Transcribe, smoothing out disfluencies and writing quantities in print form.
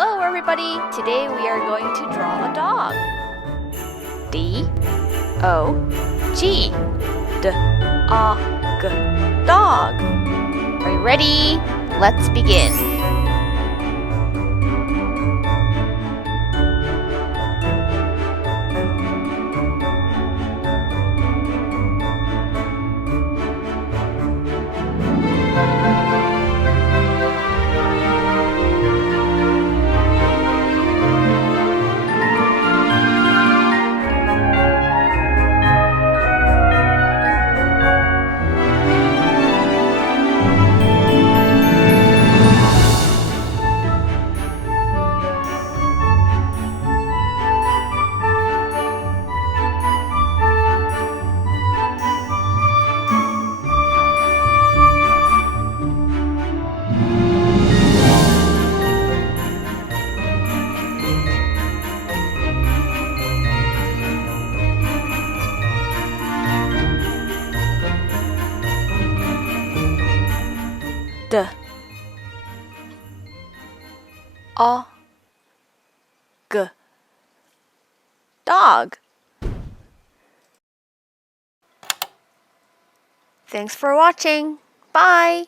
Hello everybody! Today we are going to draw a dog. D-O-G. D-O-G. Dog. Are you ready? Let's begin. D O G. Dog. Thanks for watching. Bye.